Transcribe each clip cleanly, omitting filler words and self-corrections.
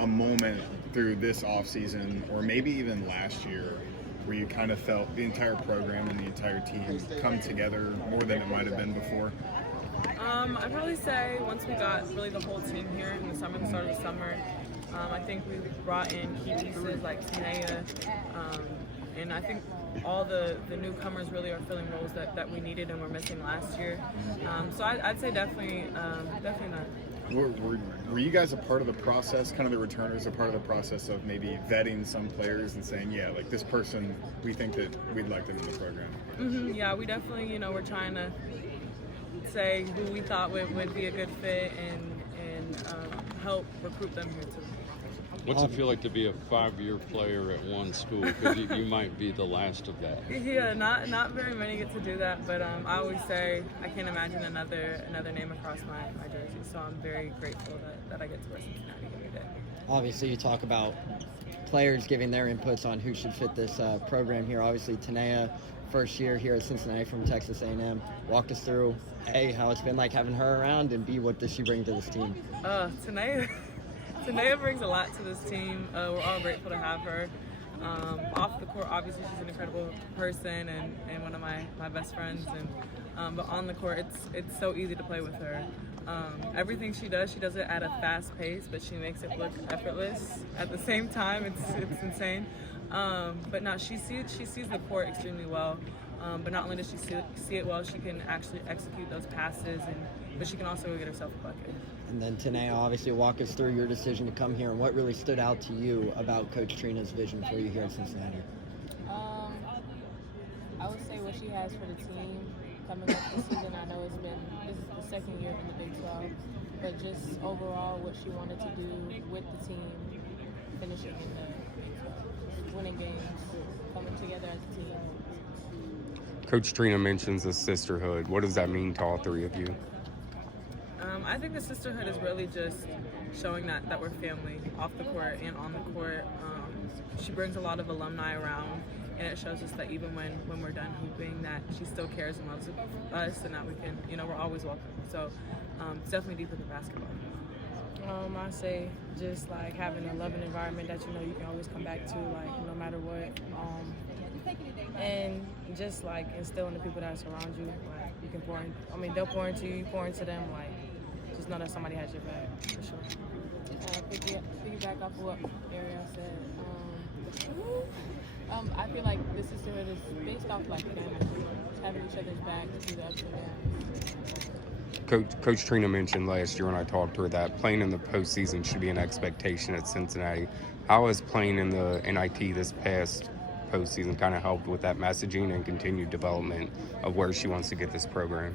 a moment through this off season, or maybe even last year, where you kind of felt the entire program and the entire team come together more than it might have been before? I'd probably say once we got really the whole team here in the summer, the start of the summer, I think we brought in key pieces like Tineya, and I think all the newcomers really are filling roles that we needed and were missing last year. So I'd say definitely not. Were you guys a part of the process, kind of the returners, a part of the process of maybe vetting some players and saying, yeah, like this person, we think that we'd like them in the program? Mm-hmm, yeah, we definitely, we're trying to say who we thought would be a good fit and help recruit them here too. What's it feel like to be a 5-year player at one school? Because you might be the last of that. Yeah, not very many get to do that, but I always say I can't imagine another name across my jersey. So I'm very grateful that I get to wear Cincinnati every day. Obviously, you talk about players giving their inputs on who should fit this program here. Obviously, Tineya, first year here at Cincinnati from Texas A&M. Walk us through, A, how it's been like having her around, and B, what does she bring to this team? Tineya brings a lot to this team. We're all grateful to have her. Off the court, obviously, she's an incredible person and one of my best friends. But on the court, it's so easy to play with her. Everything she does it at a fast pace, but she makes it look effortless. At the same time, it's insane. But no, she sees the court extremely well. But not only does she see it well, she can actually execute those passes, but she can also go get herself a bucket. And then Tineya, obviously, walk us through your decision to come here and what really stood out to you about Coach Trina's vision for you here at Cincinnati. I would say what she has for the team coming up this season. I know this is the second year in the Big 12, but just overall what she wanted to do with the team, finishing in the Big 12, winning games, coming together as a team. Coach Trina mentions the sisterhood. What does that mean to all three of you? I think the sisterhood is really just showing that we're family off the court and on the court. She brings a lot of alumni around, and it shows us that even when we're done hooping, that she still cares and loves us, and that we can, we're always welcome. So it's definitely deeper than basketball. I say just like having a loving environment that you can always come back to, like no matter what. And just like instilling the people that surround you, like you can pour in. I mean, they'll pour into you, you pour into them. Like just know that somebody has your back for sure. Piggyback off of what Ariel said. I feel like the sisterhood is based off like family, having each other's back through the ups and downs. Coach Trina mentioned last year when I talked to her that playing in the postseason should be an expectation at Cincinnati. How has playing in the NIT this past postseason kind of helped with that messaging and continued development of where she wants to get this program?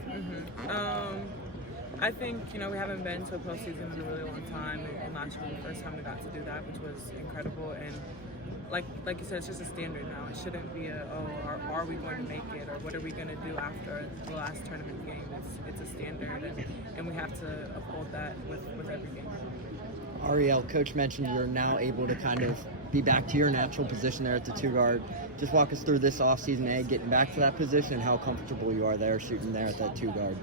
I think, we haven't been to a postseason in a really long time, and last year was the first time we got to do that, which was incredible. And like you said, it's just a standard now. It shouldn't be are we going to make it, or what are we going to do after the last tournament game? It's a standard, and we have to uphold that with every game. Ariel, Coach mentioned you're now able to kind of be back to your natural position there at the 2 guard. Just walk us through this offseason, getting back to that position, and how comfortable you are there shooting there at that 2 guard.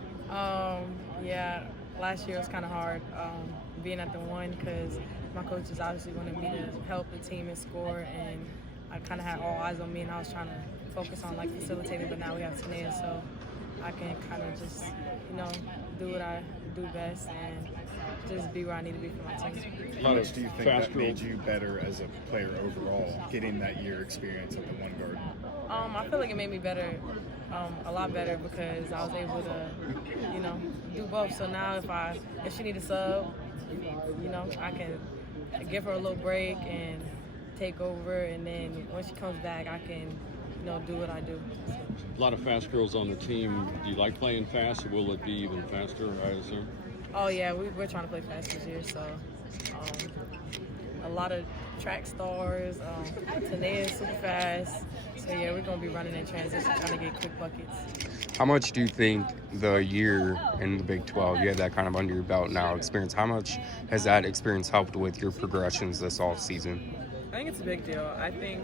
Yeah, last year was kind of hard being at the 1 because my coaches obviously wanted me to help the team and score, and I kind of had all eyes on me, and I was trying to focus on like facilitating. But now we have Tineya, so I can kind of just do what I do best and just be where I need to be for my team. How much do you think that made you better as a player overall, getting that year experience at the 1 guard? I feel like it made me better, a lot better, because I was able to, do both. So now if she needs a sub, I can give her a little break and take over, and then when she comes back, I can, do what I do. A lot of fast girls on the team. Do you like playing fast, or will it be even faster, I assume? Oh, yeah, we're trying to play fast this year, so a lot of track stars. Tineya is super fast. So, yeah, we're going to be running in transition, trying to get quick buckets. How much do you think the year in the Big 12, you have that kind of under your belt now experience, how much has that experience helped with your progressions this off season? I think it's a big deal. I think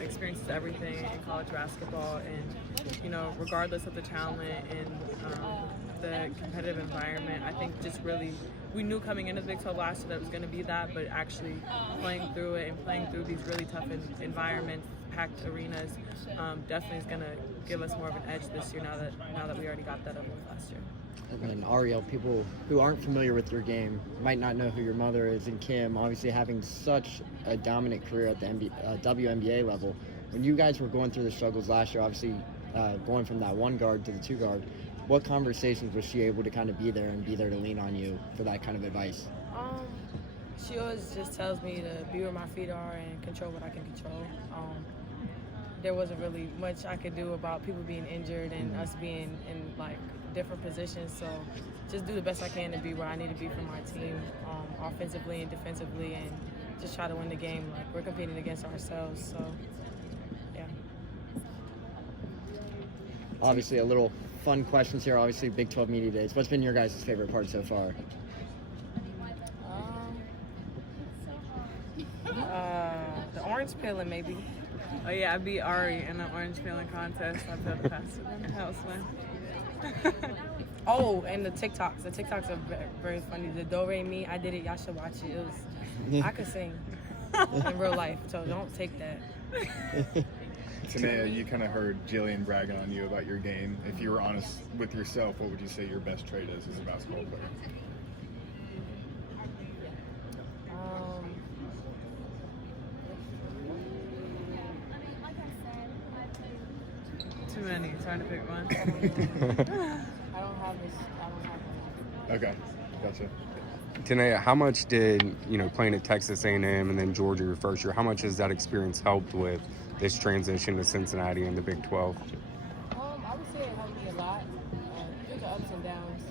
experience is everything in college basketball, and regardless of the talent and the competitive environment. I think just really, we knew coming into the Big 12 last year that it was going to be that, but actually playing through it and playing through these really tough environments, packed arenas, definitely is going to give us more of an edge this year now that we already got that over with last year. And then Ariel, people who aren't familiar with your game might not know who your mother is, and Kim, obviously having such a dominant career at the WNBA level. When you guys were going through the struggles last year, obviously going from that 1 guard to the 2 guard, what conversations was she able to kind of be there to lean on you for that kind of advice? She always just tells me to be where my feet are and control what I can control. There wasn't really much I could do about people being injured and us being in like different positions, so just do the best I can to be where I need to be for my team, offensively and defensively, and just try to win the game. Like, we're competing against ourselves, so yeah. Obviously, a little fun questions here. Obviously, Big 12 Media Days. What's been your guys' favorite part so far? The orange peeling, maybe. Oh yeah, I beat Ari in an orange peeling contest. I felt the past one. That was fun. Oh, and the TikToks. The TikToks are very funny. The Do Re Mi, I did it. Y'all should watch it. It was, I could sing in real life, so don't take that. Tineya, you kind of heard Jillian bragging on you about your game. If you were honest with yourself, what would you say your best trait is as a basketball player? Too many. It's hard to pick one. I don't have one. Okay, gotcha. Tineya, how much did, playing at Texas A&M and then Georgia your first year, how much has that experience helped with this transition to Cincinnati and the Big 12? I would say it helped me a lot. Through the ups and downs.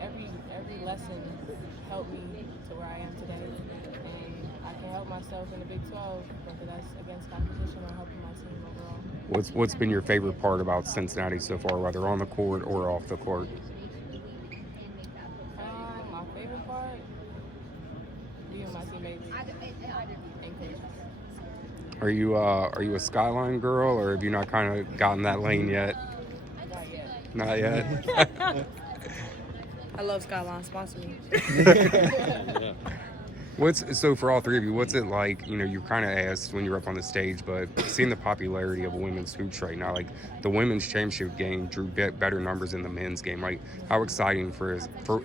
Every lesson helped me to where I am today. And I can help myself in the Big 12, whether that's against competition or helping my team overall. What's been your favorite part about Cincinnati so far, whether on the court or off the court? My favorite part, being my teammates and coaches. Are you a Skyline girl, or have you not kind of gotten that lane yet? Not yet. Not yet. I love Skyline. Sponsor me. So for all three of you, what's it like? You're kind of asked when you're up on the stage, but seeing the popularity of women's hoops right now, like the women's championship game drew better numbers than the men's game. Like, how exciting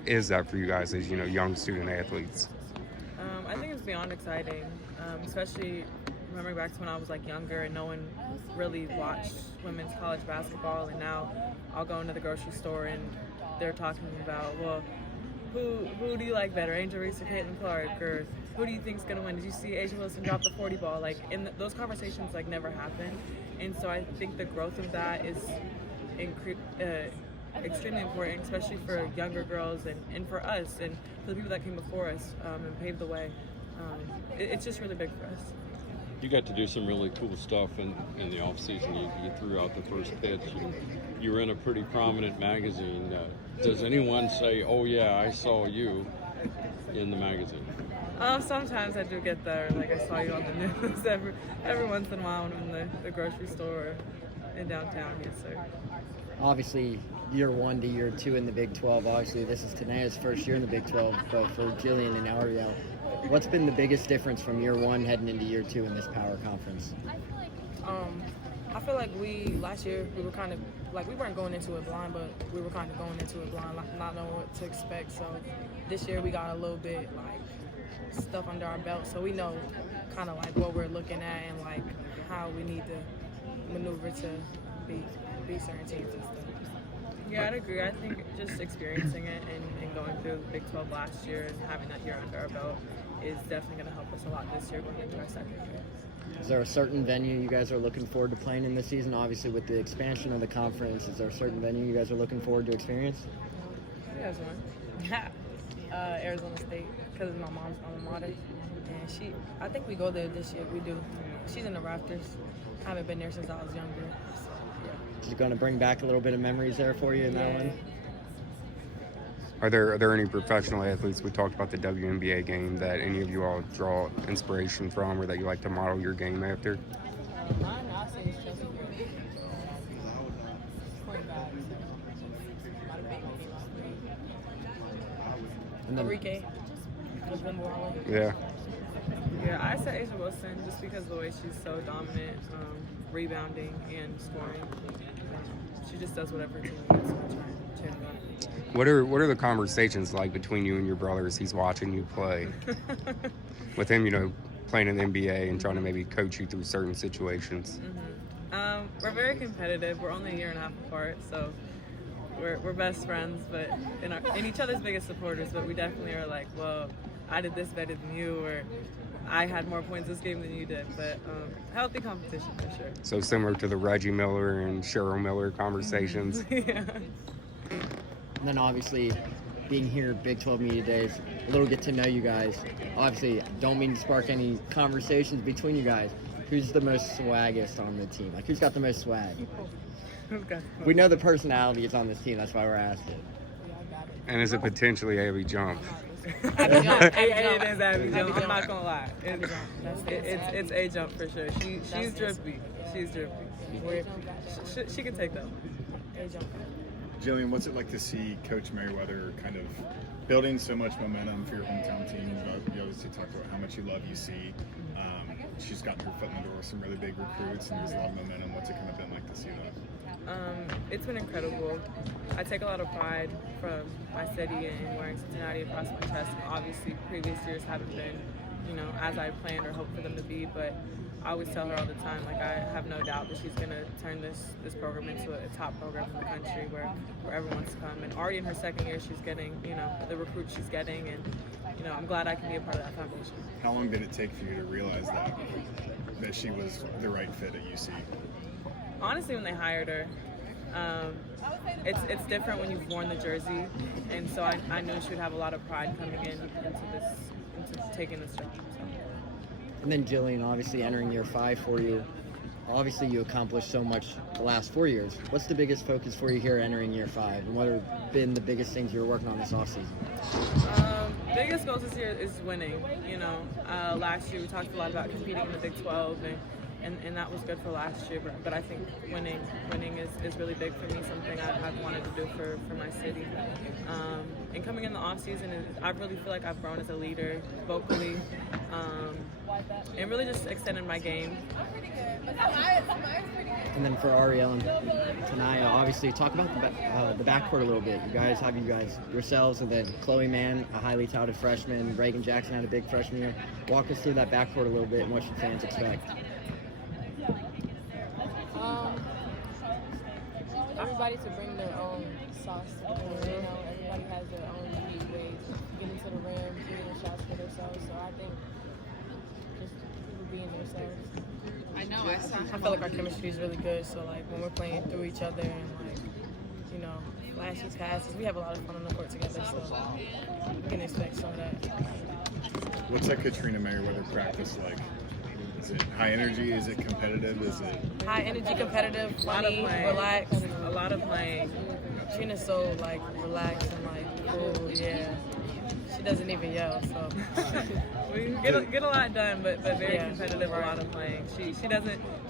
is that for you guys as young student athletes? I think it's beyond exciting, especially remembering back to when I was like younger and no one really watched women's college basketball, and now I'll go into the grocery store and they're talking about, well, who do you like better, Angel Reese or Caitlin Clark, or who do you think's gonna win? Did you see Asia Wilson drop the 40 ball? Like, those conversations like never happen, and so I think the growth of that is extremely important, especially for younger girls and for us and for the people that came before us and paved the way. It's just really big for us. You got to do some really cool stuff in the off season. You threw out the first pitch. You were in a pretty prominent magazine. Does anyone say, "Oh yeah, I saw you in the magazine"? Sometimes I do get there. Like, I saw you on the news every once in a while when I'm in the grocery store in downtown. Yes, sir. Obviously, year 1 to year 2 in the Big 12. Obviously, this is Tineya's first year in the Big 12, but for Jillian and Ariel, what's been the biggest difference from year 1 heading into year 2 in this power conference? I feel like last year we were kind of like, we weren't going into it blind, but we were kind of going into it blind, not knowing what to expect. So this year we got a little bit like stuff under our belt, so we know kind of like what we're looking at and like how we need to maneuver to beat certain teams and stuff. Yeah, I'd agree. I think just experiencing it and going through the Big 12 last year and having that year under our belt is definitely going to help us a lot this year going into our second year. Is there a certain venue you guys are looking forward to playing in this season? Obviously, with the expansion of the conference, is there a certain venue you guys are looking forward to experience? There's one. Arizona State, because of my mom's alma mater, and I think we go there this year. We do. She's in the Raptors. I haven't been there since I was younger. So, yeah. Is it going to bring back a little bit of memories there for you in that one? Are there any professional athletes, we talked about the WNBA game, that any of you all draw inspiration from or that you like to model your game after? Mine, I'll say, is Chelsea Gray. Point guard. So, And then Enrique. Yeah. Yeah, I said Asia Wilson just because of the way she's so dominant, rebounding and scoring. She just does whatever her team needs. So I try to run it. What are the conversations like between you and your brother as he's watching you play? With him, playing in the NBA and trying to maybe coach you through certain situations. We're very competitive. We're only a year and a half apart, so we're best friends, but in each other's biggest supporters. But we definitely are like, well, I did this better than you, or I had more points this game than you did. But healthy competition for sure. So similar to the Reggie Miller and Cheryl Miller conversations. Yeah. And then obviously being here Big 12 Media Days, a little get to know you guys. Obviously, don't mean to spark any conversations between you guys. Who's the most swaggest on the team? Like, who's got the most swag? Okay. We know the personalities on this team. That's why we're asking. And is it potentially Abby Jump? It is Abby Jump. I'm not gonna lie. It's a jump for sure. She's drippy. She's drippy. She can take that. Jillian, what's it like to see Coach Merriweather kind of building so much momentum for your hometown team? You obviously talked about how much you love UC. She's gotten her foot in the door with some really big recruits, and there's a lot of momentum. What's it kind of been like to see that? It's been incredible. I take a lot of pride from my city and wearing Cincinnati across my chest. Obviously, previous years haven't been, as I planned or hoped for them to be, but I always tell her all the time, like, I have no doubt that she's going to turn this program into a top program in the country where everyone wants to come. And already in her second year, she's getting, the recruits she's getting, and, I'm glad I can be a part of that foundation. How long did it take for you to realize that she was the right fit at UC? Honestly, when they hired her, it's different when you've worn the jersey, and so I knew she would have a lot of pride coming into taking this job. So. And then Jillian, obviously entering year 5 for you. Obviously, you accomplished so much the last 4 years. What's the biggest focus for you here entering year 5? And what have been the biggest things you're working on this offseason? Biggest goals this year is winning. Last year we talked a lot about competing in the Big 12, and that was good for last year. But I think winning is really big for me, something I've wanted to do for my city. And coming in the off season, I really feel like I've grown as a leader vocally, and really just extended my game. And then for Ariel and Tineya, obviously talk about the backcourt a little bit. You guys have yourselves, and then Chloe Mann, a highly touted freshman. Reagan Jackson had a big freshman year. Walk us through that backcourt a little bit and what should fans expect. Everybody to bring their own sauce to the game. Everybody has their own unique ways to get into the rim, creating shots for themselves. So I think just people being themselves. I feel like our chemistry is really good. So like when we're playing through each other and flashes, passes, we have a lot of fun on the court together. So we can expect some of that. What's that Katrina Merriweather practice like? Is it high energy? Is it competitive? Is it High energy, competitive, funny, relaxed. A lot of playing. Trina's so like relaxed and like cool. Yeah, she doesn't even yell. So We get a lot done, but very competitive. A lot of playing. She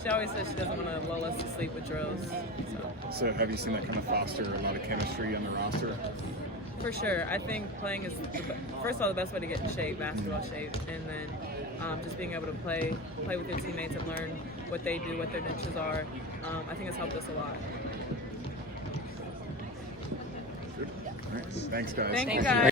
always says she doesn't want to lull us to sleep with drills. So have you seen that kind of foster a lot of chemistry on the roster? For sure. I think playing is, first of all, the best way to get in shape, basketball shape, and then just being able to play with your teammates and learn what they do, what their niches are. I think it's helped us a lot. Good. All right. Thanks, guys. Thank you, guys.